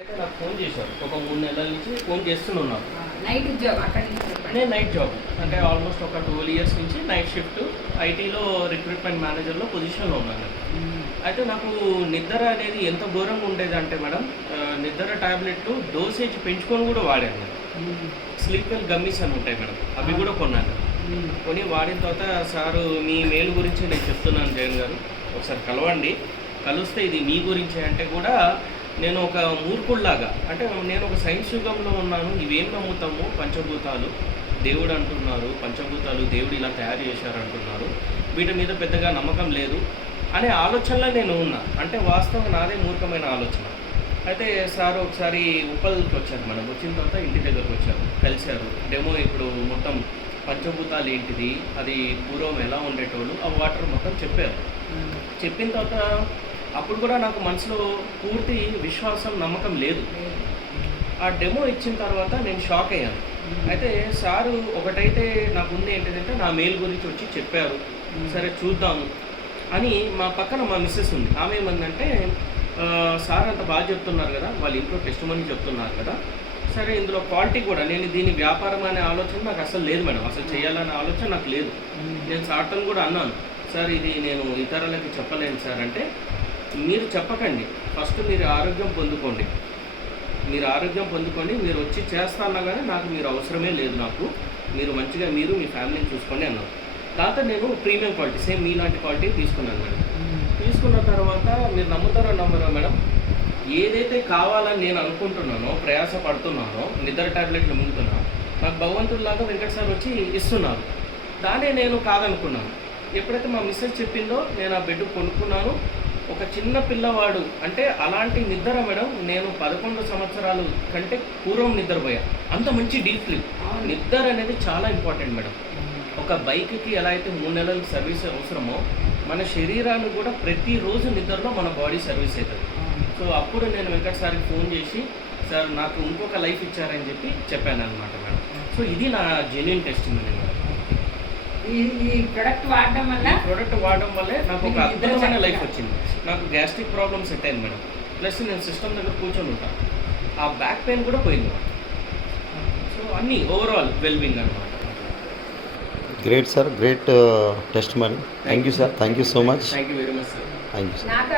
అయితే నాకు ఫోన్ చేశారు. ఒక 3 నెలల నుంచి ఫోన్ చేస్తున్నాను. నైట్ జాబ్ అక్కడ నుంచి చెప్పండి. నేను నైట్ జాబ్ అంటే ఆల్మోస్ట్ ఒక 12 ఇయర్స్ నుంచి నైట్ షిఫ్ట్ ఐటీలో రిక్రూట్మెంట్ మేనేజర్లో పొజిషన్లో ఉన్నాను. అయితే నాకు నిద్ర అనేది ఎంత ఘోరంగా ఉండేదంటే మేడం, నిద్ర టాబ్లెట్లు డోసేజ్ పెంచుకొని కూడా వాడాను నేను. స్లీప్ వెల్ గమ్మీస్ అని ఉంటాయి మేడం, అవి కూడా కొన్నాను. కొని వాడిన తర్వాత సారు మీ మేలు గురించి నేను చెప్తున్నాను జగన్ గారు, ఒకసారి కలవండి, కలిస్తే ఇది మీ గురించే అంటే కూడా నేను ఒక మూర్ఖుల్లాగా, అంటే నేను ఒక సైన్స్ యుగంలో ఉన్నాను, ఇవేం నమ్ముతాము, పంచభూతాలు దేవుడు అంటున్నారు, పంచభూతాలు దేవుడు ఇలా తయారు చేశారు అంటున్నారు, వీటి మీద పెద్దగా నమ్మకం లేదు అనే ఆలోచనలో నేను ఉన్నా. అంటే వాస్తవం నాదే మూర్ఖమైన ఆలోచన. అయితే సార్ ఒకసారి ఉప్పల్కి వచ్చారు మేడం, వచ్చిన తర్వాత ఇంటి దగ్గరకు వచ్చారు, కలిశారు, డెమో ఇప్పుడు మొత్తం పంచభూతాలు ఏంటిది, అది పూర్వం ఎలా ఉండేటోళ్ళు, ఆ వాటర్ మొత్తం చెప్పారు. చెప్పిన తర్వాత అప్పుడు కూడా నాకు మనసులో పూర్తి విశ్వాసం నమ్మకం లేదు. ఆ డెమో ఇచ్చిన తర్వాత నేను షాక్ అయ్యాను. అయితే సారు ఒకటైతే నాకు ఉంది ఏంటంటే నా మెయిల్ గురించి వచ్చి చెప్పారు, సరే చూద్దాము అని. మా పక్కన మా మిస్సెస్ ఉంది, ఆమె ఏమందంటే సార్ అంత బాగా చెప్తున్నారు కదా, వాళ్ళ ఇంట్లో టెస్ట్ మనీ చెప్తున్నారు కదా, సరే ఇందులో క్వాలిటీ కూడా, నేను దీని వ్యాపారం అనే ఆలోచన నాకు అసలు లేదు మేడం, అసలు చేయాలనే ఆలోచన నాకు లేదు. నేను సార్తో కూడా అన్నాను, సార్ ఇది నేను ఇతరులకి చెప్పలేను సార్ అంటే, మీరు చెప్పకండి, ఫస్ట్ మీరు ఆరోగ్యం పొందుకోండి, మీరు వచ్చి చేస్తాన్నా కానీ నాకు మీరు అవసరమే లేదు, నాకు మీరు మంచిగా మీరు మీ ఫ్యామిలీని చూసుకోండి అన్నారు. దాంతో నేను ప్రీమియం క్వాలిటీ సేమ్ మీలాంటి క్వాలిటీ తీసుకున్నాను మేడం. తీసుకున్న తర్వాత మీరు నమ్ముతారో నమ్మరో మేడం, ఏదైతే కావాలని నేను అనుకుంటున్నానో, ప్రయాస పడుతున్నానో, నిద్ర టాబ్లెట్లు మింగుతున్నా, నాకు భగవంతుడిలాగా వెంకట సార్ వచ్చి ఇస్తున్నారు. దానే నేను కాదనుకున్నాను. ఎప్పుడైతే మా మిస్సెస్ చెప్పిందో నేను ఆ బెడ్ కొనుక్కున్నాను. ఒక చిన్న పిల్లవాడు అంటే అలాంటి నిద్ర మేడం, నేను 11 సంవత్సరాలు కంటే పూర్వం నిద్రపోయా. అంత మంచి డీప్ స్లీప్. నిద్ర అనేది చాలా ఇంపార్టెంట్ మేడం. ఒక బైక్కి ఎలా అయితే 3 నెలల సర్వీస్ అవసరమో, మన శరీరాన్ని కూడా ప్రతిరోజు నిద్రలో మన బాడీ సర్వీస్ అవుతుంది. సో అప్పుడు నేను వెంకట సార్కి ఫోన్ చేసి, సార్ నాకు ఇంకొక లైఫ్ ఇచ్చారని చెప్పాను అనమాట మేడం. సో ఇది నా జెన్యూన్ టెస్టిమనీ మేడం. ఈ ప్రోడక్ట్ వాడడం వల్లే నాకు ఒక అద్భుతమైన లైఫ్ వచ్చింది. నాకు గ్యాస్ట్రిక్ ప్రాబ్లమ్ సెట్ అయింది మేడం, ప్లస్ నేను సిస్టమ్ దగ్గర కూర్చొని ఉంటాను, ఆ బ్యాక్ పెయిన్ కూడా పోయింది మేడం. సో అన్నీ ఓవరాల్ వెల్బీయింగ్ అనమాట. Great sir, great test money. Thank you sir, thank you so much. Thank you very much sir. Thank you sir.